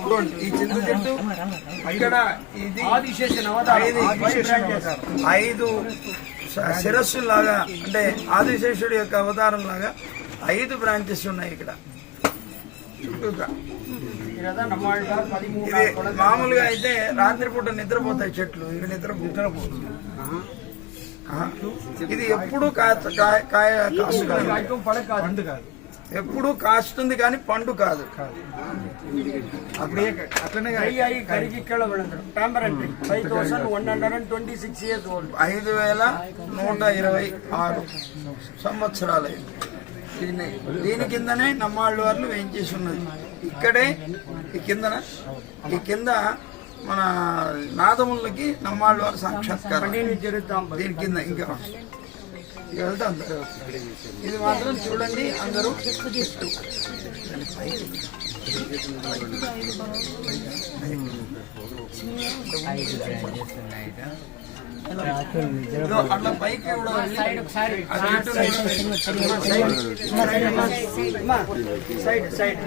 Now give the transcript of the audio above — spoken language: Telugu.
చూడండి, ఈ చింత చెట్టు ఇక్కడ ఇది ఐదు ఐదు శ- శిరస్సులాగా అంటే ఆదిశేషుడి యొక్క అవతారం లాగా ఐదు బ్రాంచెస్ ఉన్నాయి ఇక్కడ. ఇది మామూలుగా అయితే రాత్రిపూట నిద్రపోతాయి చెట్లు. ఇవి నిద్ర నిద్రపోతుంది ఇది ఎప్పుడు కాయ కాయ- పడక కాదు. ఎప్పుడు కాస్తుంది కానీ పండు కాదు. ఐదు వేల నూట ఇరవై ఆరు సంవత్సరాలు దీని దీని కిందనే నమ్మాళ్ళు వాళ్ళు వేయించేసి ఉన్నది. ఇక్కడే ఈ కిందన ఈ కింద మన నాదములకి నమ్మాళ్ళు వారు సాక్షాత్కారం. దీని కింద ఇంకా వెళ్తాం ఇది మాత్రం చూడండి అందరూ ఇదిగో అట్లా పైకి కూడా సైడ్. సైడ్.